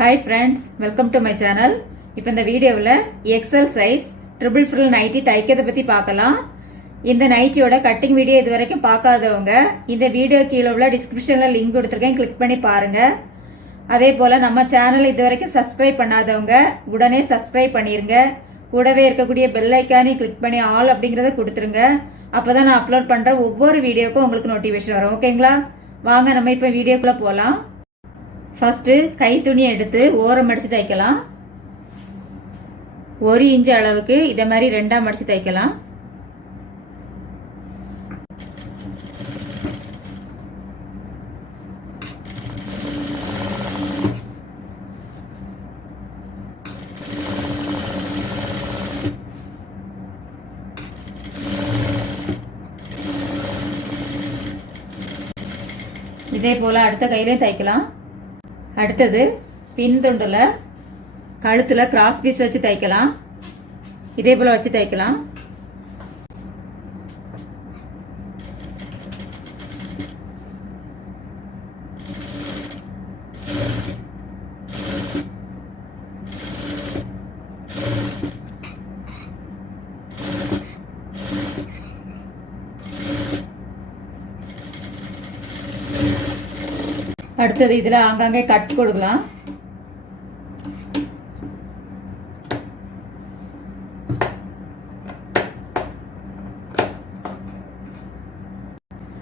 Hi friends, welcome to my channel. இப்போ இந்த வீடியோவில் XL size triple frill nightie தைக்கிறத பற்றி பார்க்கலாம். இந்த நைட்டியோட கட்டிங் வீடியோ இது வரைக்கும் பார்க்காதவங்க இந்த வீடியோ கீழே உள்ள டிஸ்கிரிப்ஷனில் லிங்க் கொடுத்துருக்கேன், கிளிக் பண்ணி பாருங்கள். அதே போல் நம்ம சேனல் இது வரைக்கும் சப்ஸ்கிரைப் பண்ணாதவங்க உடனே சப்ஸ்கிரைப் பண்ணிடுங்க. கூடவே இருக்கக்கூடிய பெல் ஐக்கானையும் கிளிக் பண்ணி ஆல் அப்படிங்கிறத கொடுத்துருங்க. அப்போ தான் நான் அப்லோட் பண்ணுற ஒவ்வொரு வீடியோக்கும் உங்களுக்கு நோட்டிஃபிகேஷன் வரும். ஓகேங்களா? வாங்க நம்ம இப்போ வீடியோக்குள்ளே போகலாம். ஃபர்ஸ்ட் கை துணி எடுத்து ஓரம் மடிச்சு தைக்கலாம். 1 இன்ச் அளவுக்கு இதை மாதிரி 2ஆ மடிச்சு தைக்கலாம். இதே போல அடுத்த கையிலையும் தைக்கலாம். அடுத்தது பின் துண்டுல கழுத்துல கிராஸ் பீஸ் வச்சு தைக்கலாம். இதே போல வச்சு தைக்கலாம். அடுத்தது இதுல ஆங்காங்கே கட் கொடுக்கலாம்.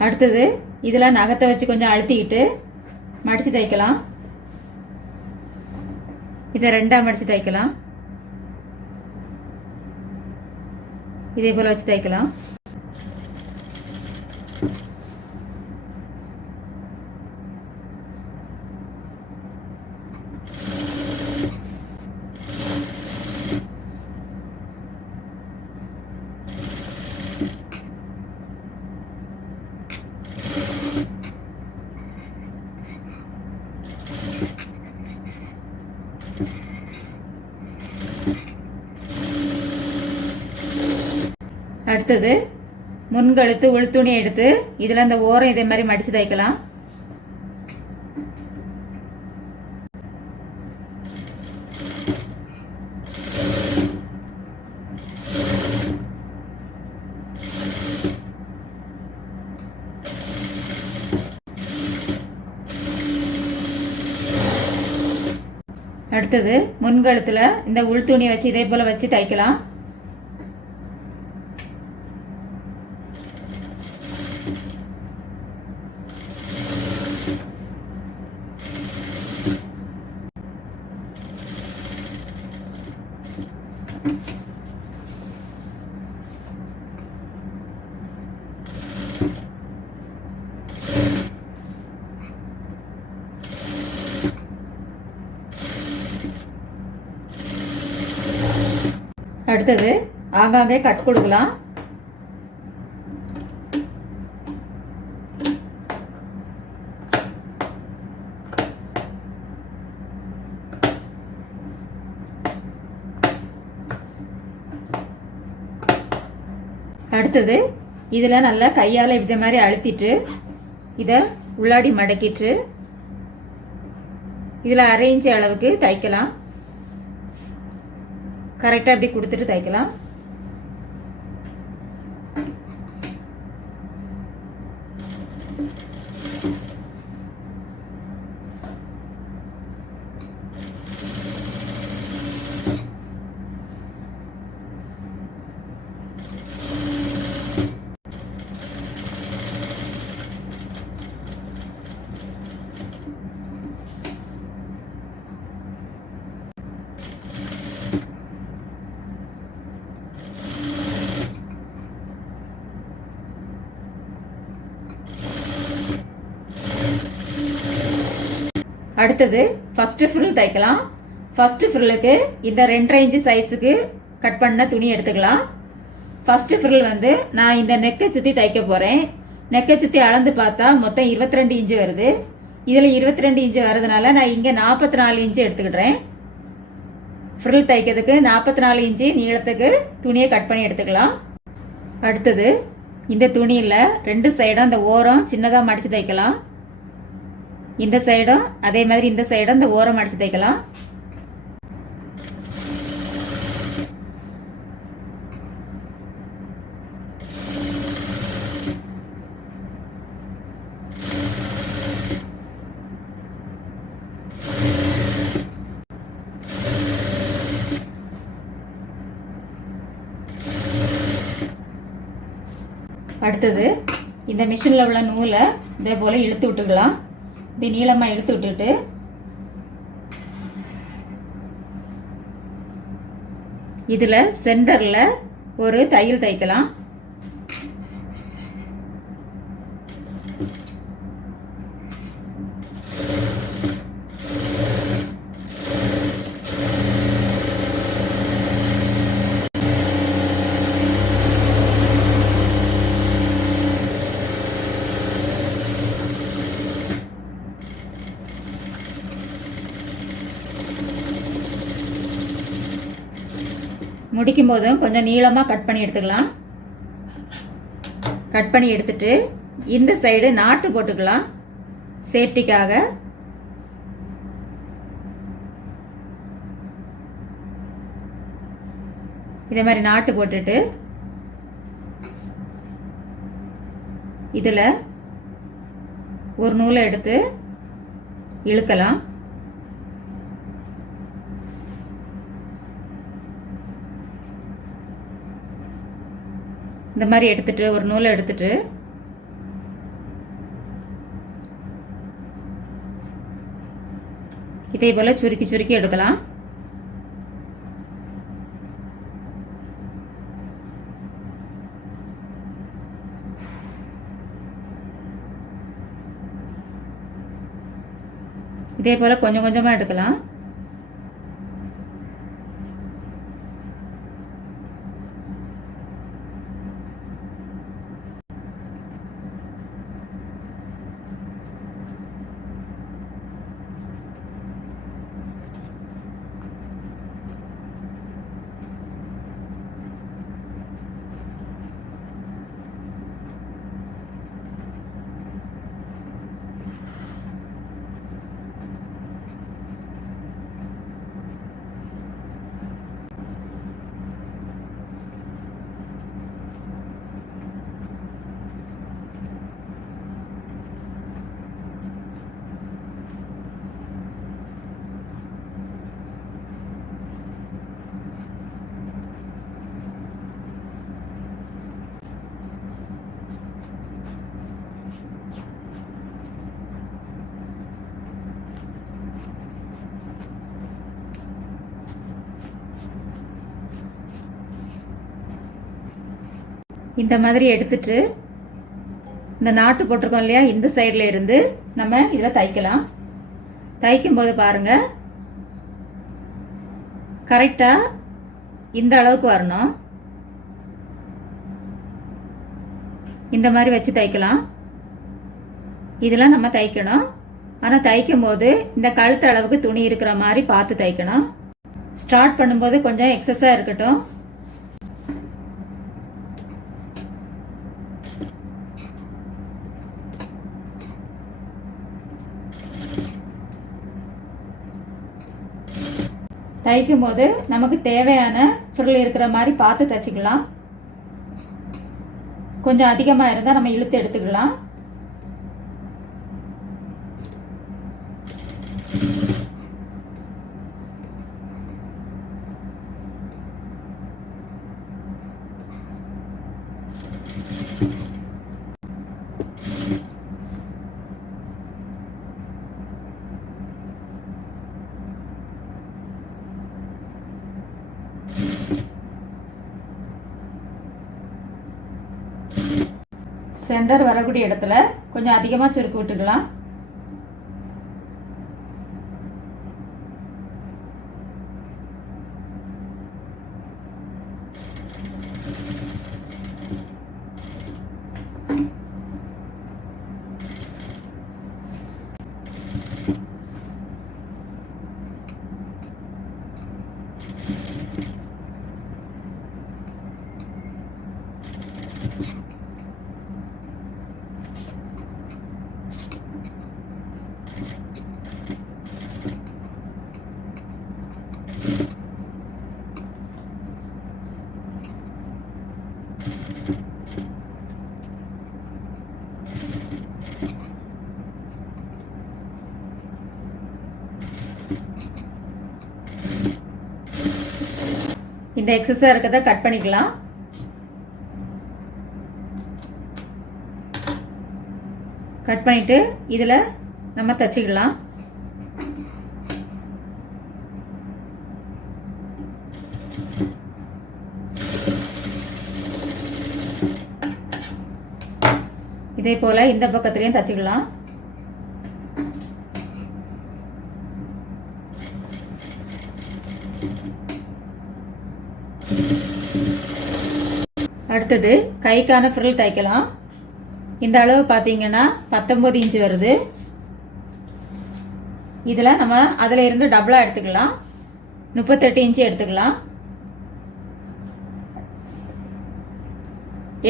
அடுத்தது இதுல நகத்தை வச்சு கொஞ்சம் அழுத்திக்கிட்டு மடிச்சு தைக்கலாம். இதை 2ஆ மடிச்சு தைக்கலாம். இதே போல வச்சு தைக்கலாம். அடுத்தது முன்கழுத்து உள்துணி எடுத்து இதுல அந்த ஓரம் இதே மாதிரி மடிச்சு தைக்கலாம். அடுத்தது முன்கழுத்துல இந்த உள்துணி வச்சு இதே போல வச்சு தைக்கலாம். அடுத்தது ஆங்காங்கே கட் கொடுக்கலாம். அடுத்தது இதுல நல்லா கையால இந்த மாதிரி அழுத்திட்டு இத உள்ளாடி மடக்கிட்டு இதுல 1/2 இன்ச் அளவுக்கு தைக்கலாம். கரெக்டா இப்படி கொடுத்துட்டு தைக்கலாம். அடுத்தது ஃபர்ஸ்ட் ஃப்ரில் தைக்கலாம். ஃபர்ஸ்ட் ஃப்ரில்லுக்கு இந்த 2.5 இன்ச் சைஸுக்கு கட் பண்ண துணி எடுத்துக்கலாம். ஃபர்ஸ்ட் ஃப்ரில் வந்து நான் இந்த நெக்கை சுற்றி தைக்க போகிறேன். நெக்கை சுற்றி அளந்து பார்த்தா மொத்தம் 22 இன்ச்சு வருது. இதில் 22 இன்ச்சு வரதுனால நான் இங்கே 44 இன்ச்சு எடுத்துக்கிடுறேன். ஃப்ரில் தைக்கிறதுக்கு 44 இன்ச்சு நீளத்துக்கு துணியை கட் பண்ணி எடுத்துக்கலாம். அடுத்தது இந்த துணியில் 2 சைடும் அந்த ஓரம் சின்னதாக மடித்து தைக்கலாம். இந்த சைடும் அதே மாதிரி இந்த சைடும் இந்த ஓரம் அடிச்சு தைக்கலாம். அடுத்தது இந்த மிஷினில் உள்ள நூலை இதே போல் இழுத்து விட்டுக்கலாம். இது நீளமாக இழுத்து விட்டுட்டு இதில் சென்டரில் ஒரு தையல் தைக்கலாம். முடிக்கும் போதும் கொஞ்சம் நீளமாக கட் பண்ணி எடுத்துக்கலாம். கட் பண்ணி எடுத்துட்டு இந்த சைடு நாட்டு போட்டுக்கலாம் சேஃப்டிக்காக. இதே மாதிரி நாட்டு போட்டுட்டு இதில் ஒரு நூலை எடுத்து இழுக்கலாம். இந்த மாதிரி எடுத்துட்டு ஒரு நூலை எடுத்துட்டு இதே போல சுருக்கி சுருக்கி எடுக்கலாம். இதே போல கொஞ்சம் கொஞ்சமா எடுக்கலாம். இந்த மாதிரி எடுத்துட்டு இந்த நாட்டு போட்டிருக்கோம் இல்லையா, இந்த சைடில் இருந்து நம்ம இதில் தைக்கலாம். தைக்கும் போது பாருங்க கரெக்டாக இந்த அளவுக்கு வரணும். இந்த மாதிரி வச்சு தைக்கலாம். இதெல்லாம் நம்ம தைக்கணும். ஆனால் தைக்கும் போது இந்த கழுத்து அளவுக்கு துணி இருக்கிற மாதிரி பார்த்து தைக்கணும். ஸ்டார்ட் பண்ணும்போது கொஞ்சம் எக்ஸஸாக இருக்கட்டும். தைக்கும் போது நமக்கு தேவையான ஃப்ரில் இருக்கிற மாதிரி பார்த்து தைச்சிக்கலாம். கொஞ்சம் அதிகமாக இருந்தால் நம்ம இழுத்து எடுத்துக்கலாம். சென்டர் வரக்கூடிய இடத்துல கொஞ்சம் அதிகமாக சுருக்கு விட்டுக்கலாம். இந்த எக்ஸஸா இருக்கதை கட் பண்ணிக்கலாம். கட் பண்ணிட்டு இதுல நம்ம தச்சுக்கலாம். இதே போல இந்த பக்கத்திலையும் தச்சுக்கலாம். அடுத்தது கைக்கான ஃப்ரில் தைக்கலாம். இந்த அளவு பார்த்தீங்கன்னா 19 இன்ச் வருது. இதில் நம்ம அதில் இருந்து டபுளாக எடுத்துக்கலாம். 38 இன்ச்சு எடுத்துக்கலாம்.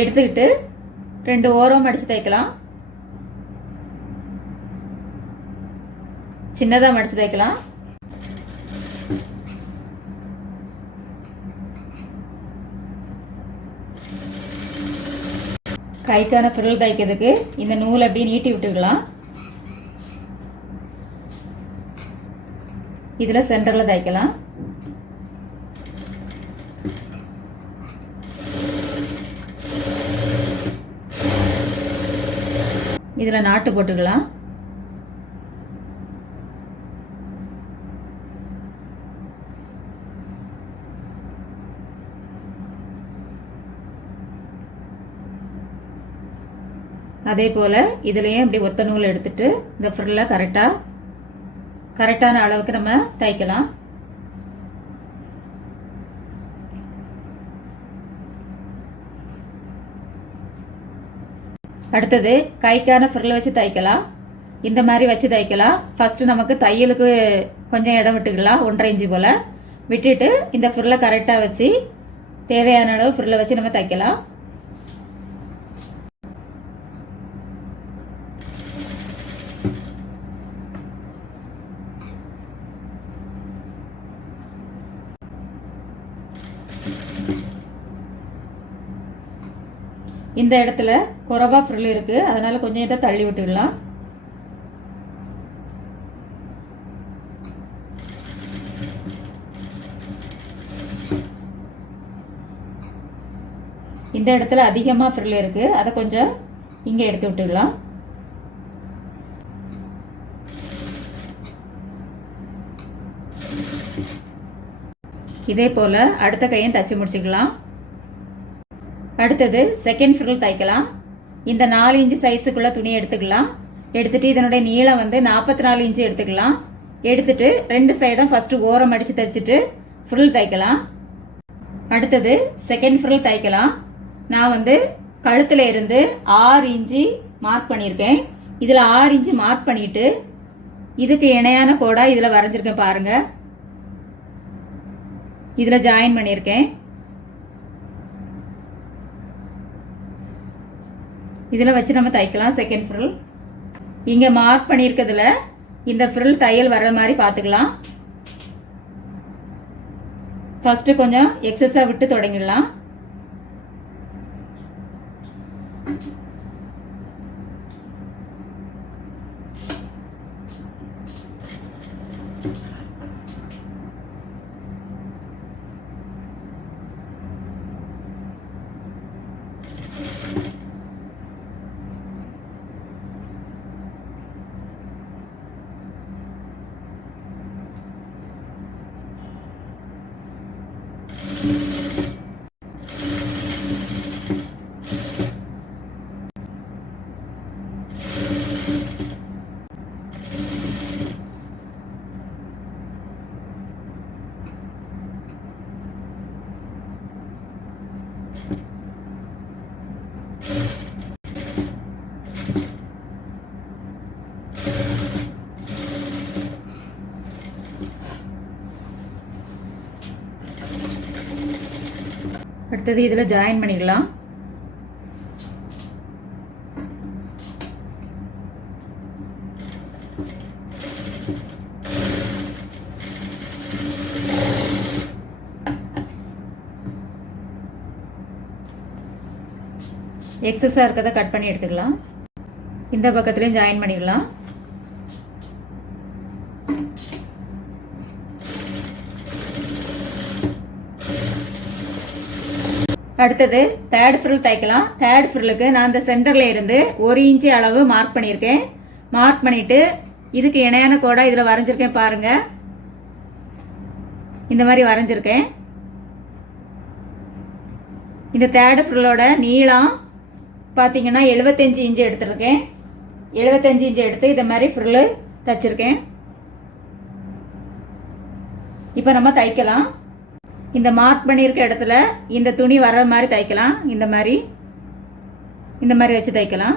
எடுத்துக்கிட்டு 2 ஓரம் மடித்து தைக்கலாம். சின்னதாக மடித்து தைக்கலாம். கைக்கான ஃப்ரில் தைக்கிறதுக்கு இந்த நூல் அப்படியே நீட்டி விட்டுக்கலாம். இதுல சென்டர்ல தைக்கலாம். இதுல நாட்டு போட்டுக்கலாம். அதே போல இதுலயும் இப்படி ஒத்த நூல் எடுத்துட்டு இந்த ஃப்ரில்ல கரெக்டான அளவுக்கு நம்ம தைக்கலாம். அடுத்தது கைக்கான ஃப்ரில் வச்சு தைக்கலாம். இந்த மாதிரி வச்சு தைக்கலாம். ஃபர்ஸ்ட் நமக்கு தையலுக்கு கொஞ்சம் இடம் விட்டுக்கலாம். 1.5 இன்ச்சு போல விட்டுட்டு இந்த ஃப்ரில்ல கரெக்டா வச்சு தேவையான அளவு ஃப்ரில்ல வச்சு நம்ம தைக்கலாம். இந்த இடத்துல குறைவா ஃப்ரில் இருக்கு, அதனால கொஞ்சம் இதை தள்ளி விட்டுக்கலாம். இந்த இடத்துல அதிகமா ஃப்ரில் இருக்கு, அதை கொஞ்சம் இங்க எடுத்து விட்டுக்கலாம். இதே போல அடுத்த கையும் தச்சு முடிச்சுக்கலாம். அடுத்தது செகண்ட் ஃப்ரில் தைக்கலாம். இந்த 4 இன்ச்சு சைஸுக்குள்ள துணி எடுத்துக்கலாம். எடுத்துட்டு இதனுடைய நீளம் 44 இன்ச்சு எடுத்துக்கலாம். எடுத்துட்டு 2 சைடும் ஃபர்ஸ்ட் ஓரம் அடிச்சு தைச்சிட்டு ஃப்ரில் தைக்கலாம். அடுத்தது செகண்ட் ஃப்ரில் தைக்கலாம். நான் கழுத்துல இருந்து 6 இன்ச்சு மார்க் பண்ணியிருக்கேன். இதுல 6 இன்ச்சு மார்க் பண்ணிட்டு இதுக்கு இணையான கோடா இதுல வரைஞ்சிருக்கேன் பாருங்க. இதுல ஜாயின் பண்ணியிருக்கேன். இதுல வச்சு நம்ம தைக்கலாம் செகண்ட் ஃப்ரில். இங்க மார்க் பண்ணியிருக்கிறதுல இந்த ஃப்ரில் தையல் வர்ற மாதிரி பார்த்துக்கலாம். ஃபர்ஸ்ட் கொஞ்சம் எக்ஸஸா விட்டு தொடங்கிடலாம். அடுத்தது இதுல ஜாயின் பண்ணிக்கலாம். எக்ஸஸாக இருக்கிறத கட் பண்ணி எடுத்துக்கலாம். இந்த பக்கத்துலையும் ஜாயின் பண்ணிடலாம். அடுத்தது தேர்ட் ஃப்ரில் தைக்கலாம். தேர்ட் ஃப்ரில்லுக்கு நான் இந்த சென்டரில் இருந்து 1 இன்ச்சு அளவு மார்க் பண்ணியிருக்கேன். மார்க் பண்ணிட்டு இதுக்கு இணையான கோடா இதில் வரைஞ்சிருக்கேன் பாருங்க. இந்த மாதிரி வரைஞ்சிருக்கேன். இந்த தேர்ட் ஃப்ரில்லோட நீளம் பார்த்தீங்கன்னா 75 இன்ச்சு எடுத்துருக்கேன். 75 இன்ச்சு எடுத்து இந்த மாதிரி ஃப்ரில்லு தைச்சிருக்கேன். இப்போ நம்ம தைக்கலாம். இந்த மார்க் பண்ணியிருக்க இடத்துல இந்த துணி வர்ற மாதிரி தைக்கலாம். இந்த மாதிரி வச்சு தைக்கலாம்.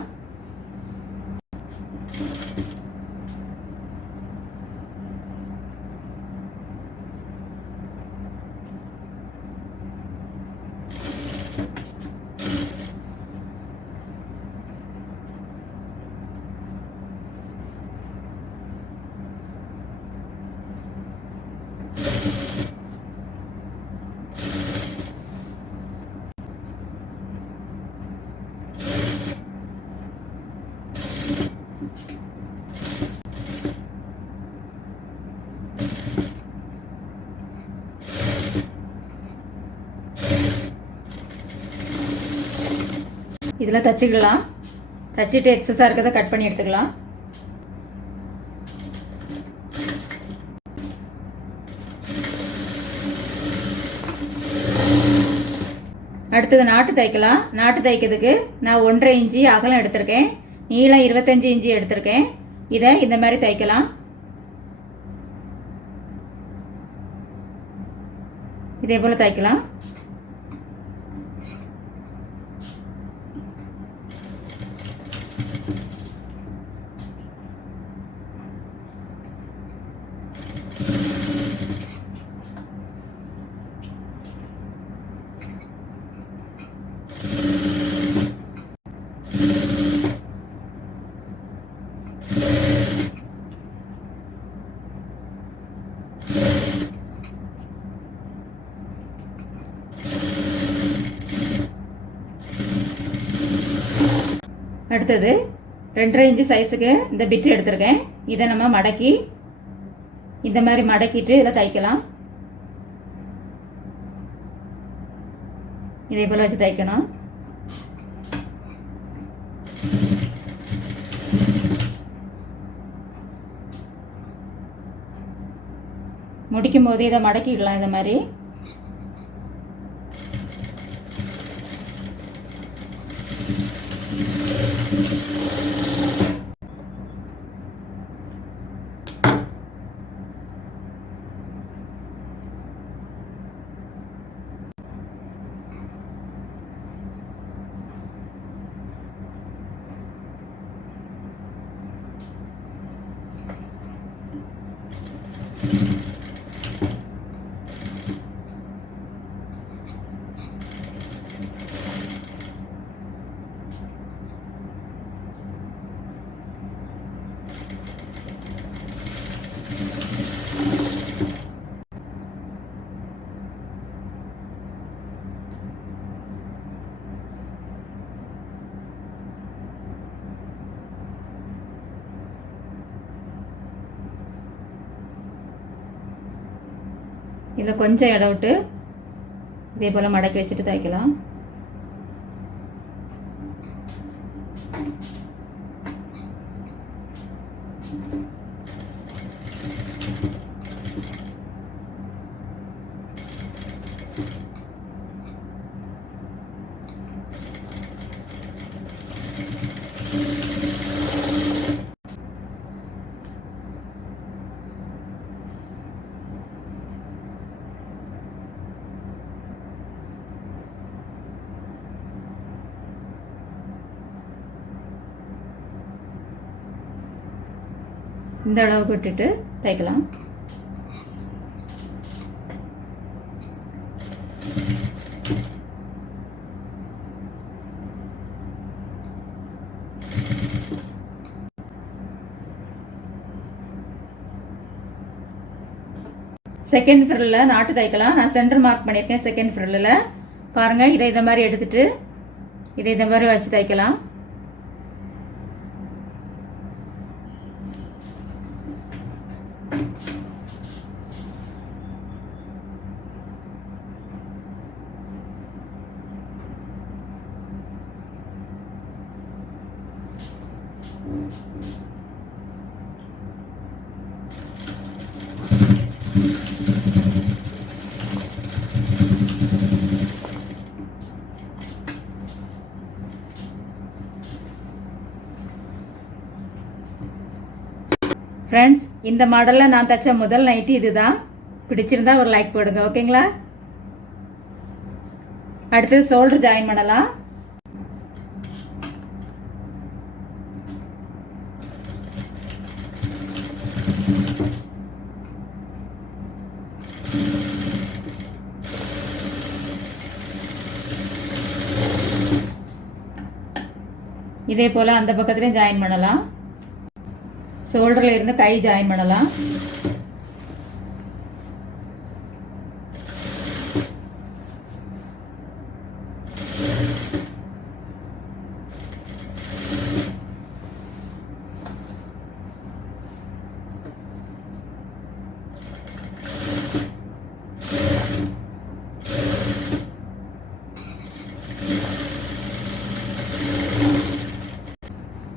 இதில் தச்சுக்கலாம். தச்சுட்டு எக்ஸஸாக இருக்கிறத கட் பண்ணி எடுத்துக்கலாம். அடுத்தது நாட்டு தைக்கலாம். நாட்டு தைக்கிறதுக்கு நான் 1.5 இன்ச்சு அகலம் எடுத்திருக்கேன். நீளம் 25 இன்ச்சு எடுத்திருக்கேன். இதை இந்த மாதிரி தைக்கலாம். இதே போல் தைக்கலாம். அடுத்தது 2.5 இன்ச்சு சைஸுக்கு இந்த பிட்டு எடுத்திருக்கேன். இதை நம்ம மடக்கி இந்த மாதிரி மடக்கிட்டு இதில் தைக்கலாம். இதே போல் வச்சு தைக்கணும். முடிக்கும் போது இதை மடக்கிடலாம். இந்த மாதிரி இதில் கொஞ்சம் இடம் விட்டு இதே போல் மடக்கி வச்சுட்டு தைக்கலாம். இந்த அளவுக்கு விட்டுட்டு தைக்கலாம். செகண்ட் ஃப்ரில்ல நாட்டு தைக்கலாம். நான் சென்டர் மார்க் பண்ணியிருக்கேன். செகண்ட் ஃப்ரில்லில் பாருங்கள், இதை இந்த மாதிரி எடுத்துட்டு இதை இந்த மாதிரி வச்சு தைக்கலாம். ஃப்ரெண்ட்ஸ், இந்த மாடலில் நான் தைச்ச முதல் நைட்டி இதுதான். பிடிச்சிருந்தா ஒரு லைக் போடுங்க, ஓகேங்களா? அடுத்தது ஷோல்டர் ஜாயின் பண்ணலாம். இதே போல அந்த பக்கத்துலயும் ஜாயின் பண்ணலாம். ஷோல்டர்ல இருந்து கை ஜாயின் பண்ணலாம்.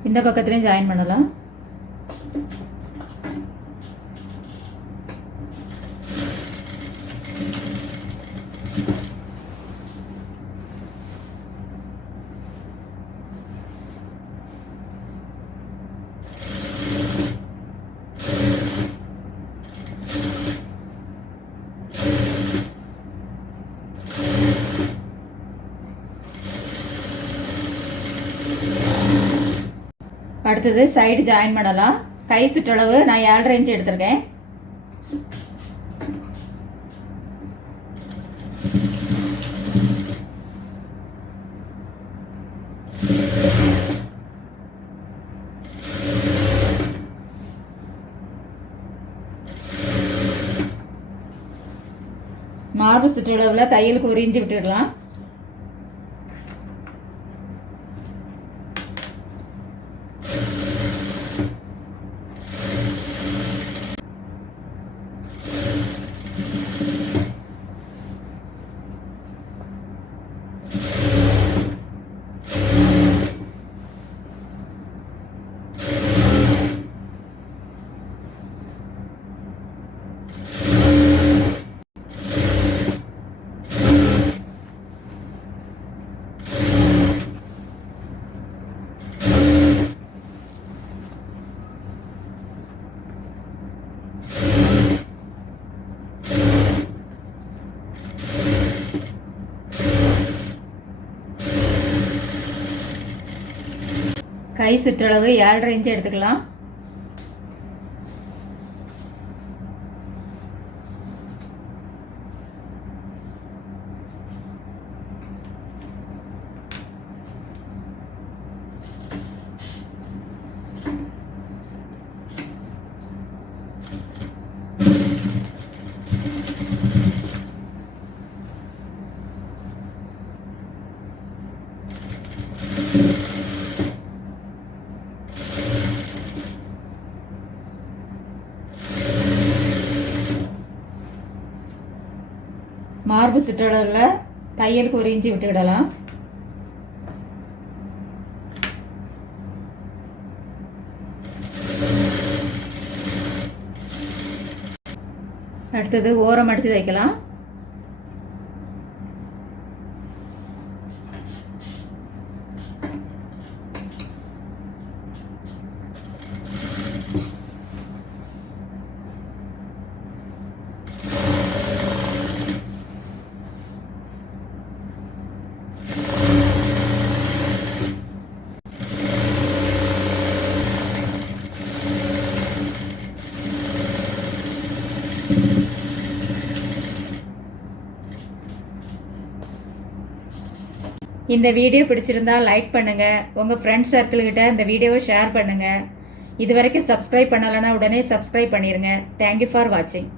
இந்த பக்கத்துலயும் ஜாயின் பண்ணலாம். அடுத்தது சைடு ஜாயின் பண்ணலாம். கை சுற்றளவு நான் 7.5 இன்ச் எடுத்திருக்கேன். மார்பு சுற்றளவுல தையலுக்கு 1 இன்ச் விட்டுடலாம். கை சுற்றளவு 7.5 இன்ச் எடுத்துக்கலாம். மார்பு சுற்றளவில் தையலுக்கு 1 இன்ச் விட்டுக்கிடலாம். அடுத்தது ஓரம் அடிச்சு தைக்கலாம். இந்த வீடியோ பிடிச்சிருந்தா லைக் பண்ணுங்க. உங்க ஃப்ரெண்ட்ஸ் சர்க்கிள் கிட்ட இந்த வீடியோவை ஷேர் பண்ணுங்க. இதுவரைக்கும் சப்ஸ்கிரைப் பண்ணலன்னா உடனே சப்ஸ்கிரைப் பண்ணிருங்க. தேங்க்யூ ஃபார் வாட்சிங்.